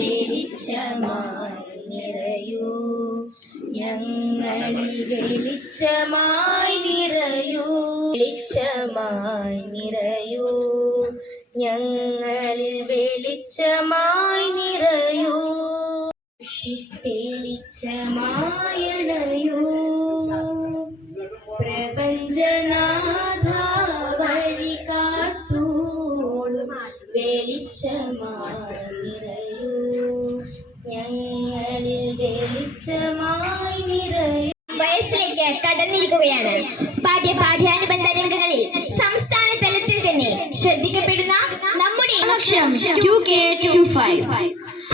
വെളിച്ചമായി നിറയൂ. ഞങ്ങളിൽ വെളിച്ചമായി നിറയൂ. വെളിച്ചമായി നിറയൂ. ഞങ്ങളിൽ വെളിച്ചമായി കടന്നിരിക്കുകയാണ് പാഠ്യ പാഠ്യാനുബന്ധ രംഗങ്ങളിൽ സംസ്ഥാന തലത്തിൽ തന്നെ ശ്രദ്ധിക്കപ്പെടുന്ന നമ്മുടെ ലക്ഷ്യം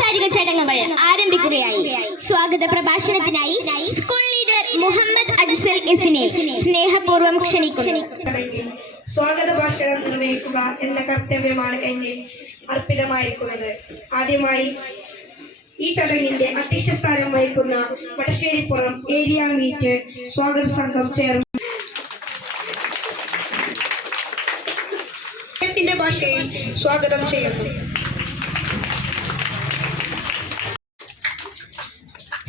ചാരിക ചടങ്ങുകൾ ആരംഭിക്കുകയായി. സ്വാഗത പ്രഭാഷണത്തിനായി സ്കൂൾ ലീഡർ മുഹമ്മദ് അജ്സൽ എസിനെ സ്നേഹപൂർവം ക്ഷണിക്കുന്നു. സ്വാഗത ഭാഷണം നിർവഹിക്കുക എന്ന കർത്തവ്യമാണ് എന്നിൽ അർപ്പിതമായിരിക്കുന്നത്. ആദ്യമായി ഈ ചടങ്ങിന്റെ അധ്യക്ഷ സ്ഥാനം വഹിക്കുന്ന വടശ്ശേരിപ്പുറം ഏരിയ മീറ്റ് സ്വാഗത സംഘം ചേർന്നു. ഭാഷയിൽ സ്വാഗതം ചെയ്യുന്നു.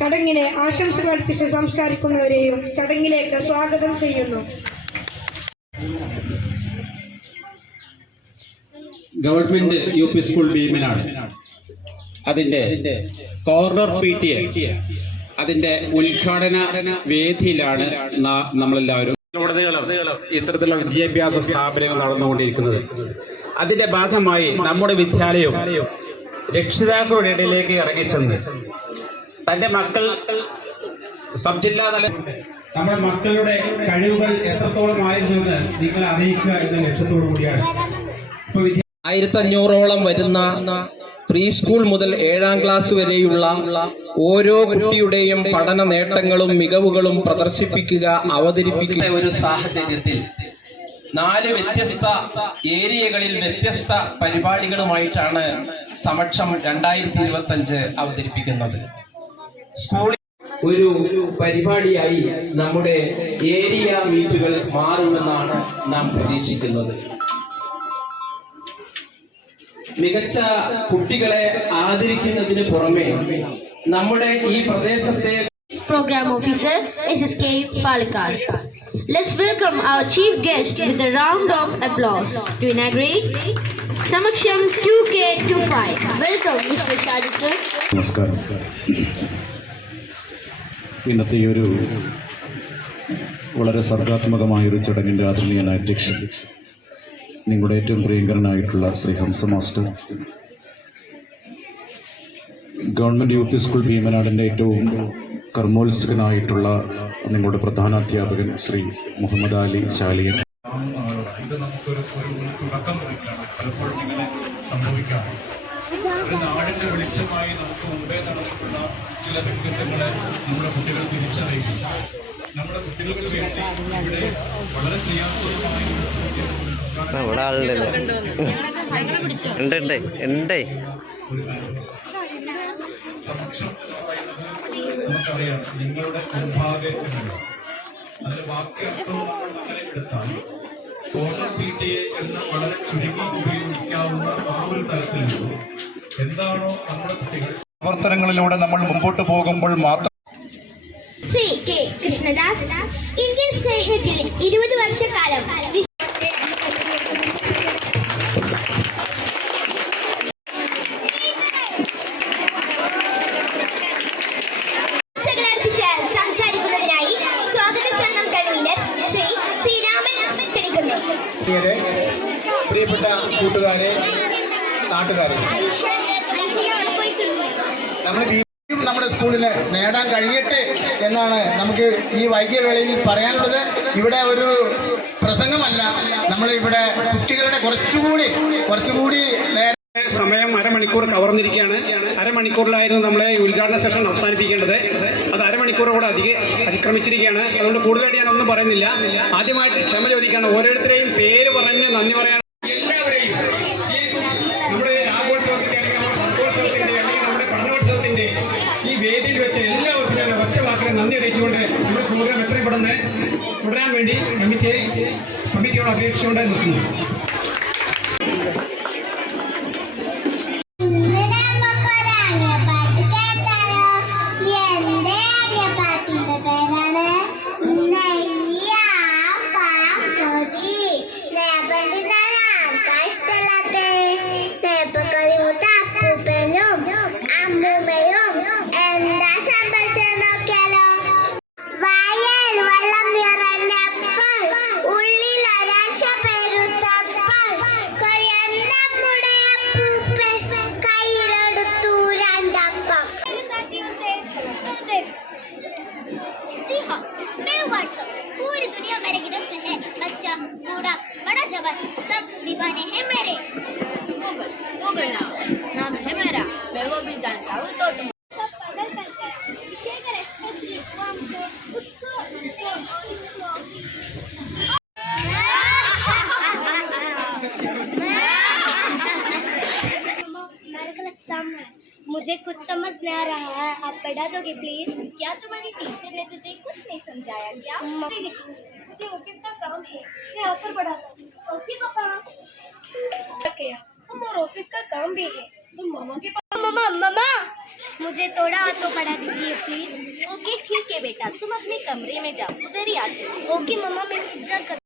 ചടങ്ങിന് ആശംസകൾ അർപ്പിച്ച് സംസാരിക്കുന്നവരെയും ചടങ്ങിലേക്ക് സ്വാഗതം ചെയ്യുന്നു. ഗവൺമെന്റ് യു പി സ്കൂൾ ഭീമനാണ് അതിന്റെ കോർണർ പി ടി എ അതിന്റെ ഉദ്ഘാടന വേദിയിലാണ് നമ്മളെല്ലാവരും ഇത്തരത്തിലുള്ള വിദ്യാഭ്യാസ സ്ഥാപനങ്ങൾ നടന്നുകൊണ്ടിരിക്കുന്നത്. അതിന്റെ ഭാഗമായി നമ്മുടെ വിദ്യാലയവും രക്ഷിതാക്കളുടെ ഇടയിലേക്ക് ഇറങ്ങിച്ചെന്ന്. തന്റെ മക്കൾ സബ് ജില്ലാ തല നമ്മുടെ മക്കളുടെ കഴിവുകൾ എത്രത്തോളം ആയിരുന്നു എന്ന് നിങ്ങൾ അറിയിക്കുക എന്ന ലക്ഷ്യത്തോടു കൂടിയാണ് ഇപ്പൊ ആയിരത്തി അഞ്ഞൂറോളം വരുന്ന പ്രീ സ്കൂൾ മുതൽ ഏഴാം ക്ലാസ് വരെയുള്ള ഓരോ കുട്ടിയുടെയും പഠന നേട്ടങ്ങളും മികവുകളും പ്രദർശിപ്പിക്കുക അവതരിപ്പിക്കുക. ഒരു സാഹചര്യത്തിൽ നാല് വ്യത്യസ്ത ഏരിയകളിൽ വ്യത്യസ്ത പരിപാടികളുമായിട്ടാണ് സമക്ഷം രണ്ടായിരത്തി ഇരുപത്തി അഞ്ച് അവതരിപ്പിക്കുന്നത്. സ്കൂളിൽ ഒരു പരിപാടിയായി നമ്മുടെ ഏരിയ മീറ്റുകൾ മാറുമെന്നാണ് നാം പ്രതീക്ഷിക്കുന്നത്. മികച്ച കുട്ടികളെ ആദരിക്കുന്നതിന് പുറമെ നമ്മുടെ ഈ പ്രദേശത്തെ program officer S S K Palakkad Let's welcome our chief guest with a round of applause. To inaugurate Samaksham 2K25. Welcome, welcome mister Shaji sir നമസ്കാരം. ഇന്നത്തെ ഒരു വളരെ സർഗാത്മകമായ ഒരു ചടങ്ങിന്റെ ആദരണീയനായി അധ്യക്ഷൻ നിങ്ങളുടെ ഏറ്റവും പ്രിയങ്കരനായിട്ടുള്ള Shri Hamsa master. Government youth school ഭീമനാടിന്റെ ഏറ്റവും കർമ്മോത്സുകനായിട്ടുള്ള നിങ്ങളുടെ പ്രധാന അധ്യാപകൻ ശ്രീ മുഹമ്മദ് അലി നമുക്കൊരു ഒരു നാടിന്റെ വെളിച്ചമായി നമുക്ക് മുമ്പേ നടന്നിട്ടുള്ള ചില വ്യക്തിത്വങ്ങളെ നമ്മുടെ കുട്ടികൾ തിരിച്ചറിയിക്കും നമ്മുടെ കുട്ടികൾക്ക് വേണ്ടി ഇവിടെ വളരെ ഇവിടെ ആളുണ്ടല്ലോ ഉണ്ട് ഉണ്ട് ഉണ്ട് എന്ന് പറയുന്നത് നമുക്കറിയാം നിങ്ങളുടെ മുൻപാകെ ഉണ്ട്. അതിന്റെ വാക്യർത്ഥം നമ്മൾ അങ്ങനെ എടുത്താൽ കോർണർ പി ടി എ എന്ന വളരെ ചുരുങ്ങി ഉപയോഗിക്കാവുന്ന ആ ഒരു തലത്തിലുള്ളൂ എന്താണോ നമ്മുടെ കുട്ടികൾ പ്രവർത്തനങ്ങളിലൂടെ നമ്മൾ മുമ്പോട്ട് പോകുമ്പോൾ മാത്രം ശ്രീ കെ കൃഷ്ണദാസ് ഇന്ത്യൻ സൈന്യത്തിൽ ഇരുപത് വർഷക്കാലം പ്രിയപ്പെട്ട കൂട്ടുകാരെ നാട്ടുകാരെ. നമ്മൾ നമ്മുടെ സ്കൂളിന് നേടാൻ കഴിയട്ടെ എന്നാണ് നമുക്ക് ഈ വൈകിയ വേളയിൽ പറയാനുള്ളത്. ഇവിടെ ഒരു പ്രസംഗമല്ല. നമ്മൾ ഇവിടെ കുട്ടികളുടെ കുറച്ചുകൂടി കുറച്ചുകൂടി നേരം സമയം അരമണിക്കൂർ കവർന്നിരിക്കുകയാണ്. അരമണിക്കൂറിലായിരുന്നു നമ്മളെ ഉദ്ഘാടന സെഷൻ അവസാനിപ്പിക്കേണ്ടത്. അത് അരമണിക്കൂർ കൂടെ അധിക അതിക്രമിച്ചിരിക്കുകയാണ്. അതുകൊണ്ട് കൂടുതലായിട്ട് ഞാൻ ഒന്നും പറയുന്നില്ല. ആദ്യമായിട്ട് ക്ഷമ ചോദിക്കുകയാണ്. ഓരോരുത്തരെയും പേര് പറഞ്ഞ് നന്ദി പറയാൻ തുടരാൻ വേണ്ടി കമ്മിറ്റിയെ കമ്മിറ്റിയോട് അപേക്ഷയോടെ നിൽക്കുന്നു. टीचर ने तुझे कुछ नहीं समझाया। क्या? मुझे ऑफ़िस का काम है। मैं आकर पढ़ाता ओके पापा और ऑफ़िस का काम भी है। तुम मामा के पास मामा मामा! मुझे थोड़ा ऑटो पढ़ा दीजिए प्लीज़ ओके ठीक है बेटा। तुम अपने कमरे में जाओ। उधर ही आते ओके मामा मैं पिज्जा कर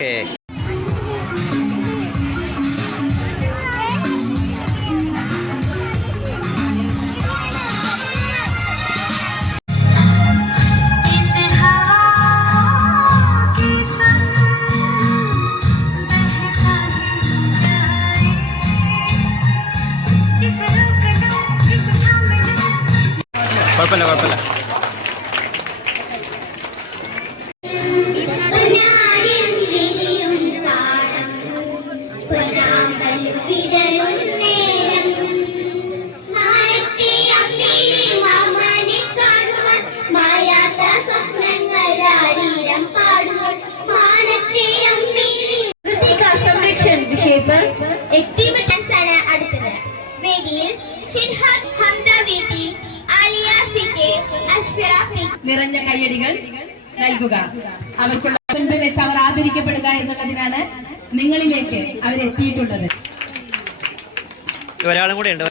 que അവർക്കുള്ള വെച്ച് അവർ ആദരിക്കപ്പെടുക എന്നുള്ളതിനാണ് നിങ്ങളിലേക്ക് അവരെത്തിയിട്ടുള്ളത്. ഒരാളും കൂടെ ഉണ്ട്.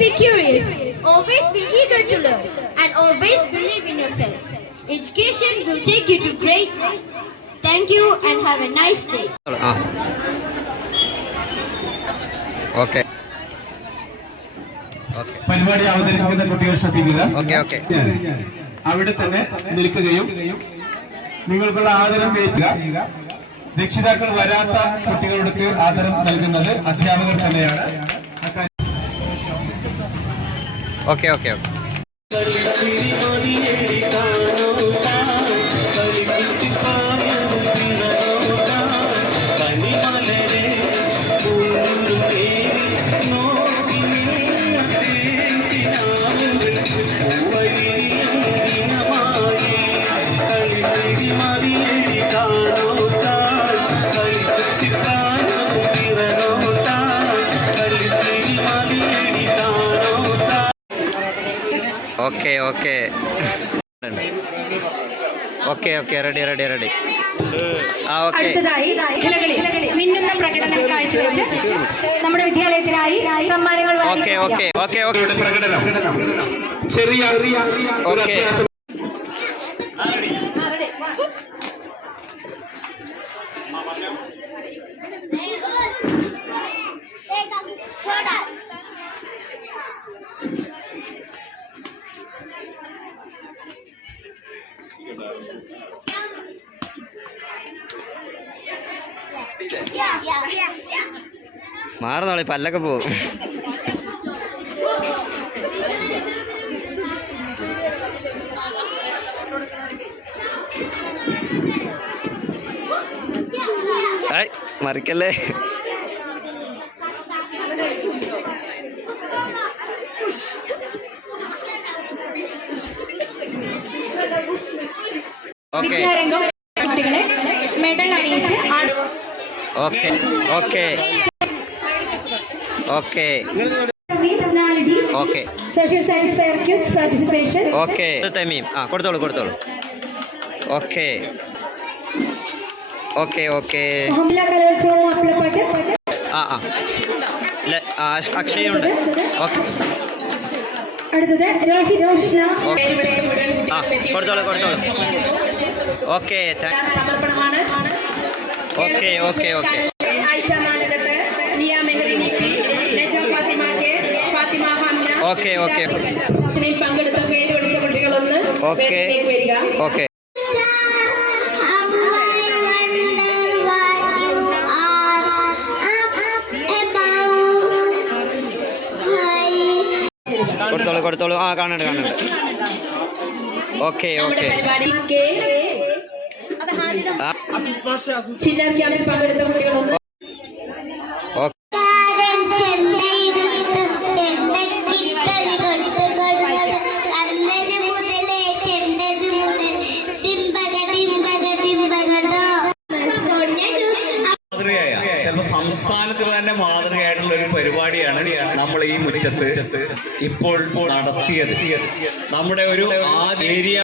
Be curious, always be eager to learn, and always believe in yourself. Education will take you to great heights. Thank you and have a nice day. okay okay okay പരിപാടി അവതരിപ്പിക്കുന്ന കുട്ടികൾ ശ്രദ്ധിക്കുക Okay. Okay. അവിടെ തന്നെ നിൽക്കുകയും നിങ്ങൾക്കുള്ള ആദരം ഏറ്റുക രക്ഷിതാക്കൾ വരാത്ത കുട്ടികളുടെ ആദരം നൽകുന്നത് അധ്യാപകർ തന്നെയാണ് okay okay okay. Okay. Okay okay ready ready ready. ആ ഓക്കെ. മിന്നുന്ന പ്രകടനം കാഴ്ചവെച്ച് നമ്മുടെ വിദ്യാലയത്തിനായി സമ്മാനങ്ങൾ ഓക്കെ ഓക്കെ ഓക്കെ ഓക്കെ. ചെറിയ ഓക്കെ. അഭ്യാസം. മാറുന്നോളി പല്ലൊക്കെ പോവും മറിക്കല്ലേ? ഓക്കെ വിദ്യാരംഗം കുട്ടികളെ medal അണിയിച്ച് okay okay. Okay. Okay. Social science fair quiz participation okay. Thameem ആ കൊടുത്തോളൂ കൊടുത്തോളൂ. ഓക്കെ. Okay okay. ആ ആ. അക്ഷയുണ്ട്. ഓക്കെ. അടുത്തത് രോഹിത് കൃഷ്ണ ആ കൊടുത്തോളൂ കൊടുത്തോളൂ. Okay സമർപ്പണമാണ്. Okay okay okay. Okay, okay. ഇതിൽ പങ്കെടുത്ത പേര് വിളിച്ച കുട്ടികളൊന്ന് ഓക്കെ. ഓക്കെ. കൊടുത്തോളൂ കൊടുത്തോളൂ. ആ കാണുന്നുണ്ട് കാണുന്നുണ്ട്. Okay okay. ആ. ക്യാമ്പിൽ പങ്കെടുത്ത കുട്ടികളൊന്ന് മുറ്റത്ത് ഇപ്പോൾ നടത്തിയത്. നമ്മുടെ ഒരു ആ ഏരിയ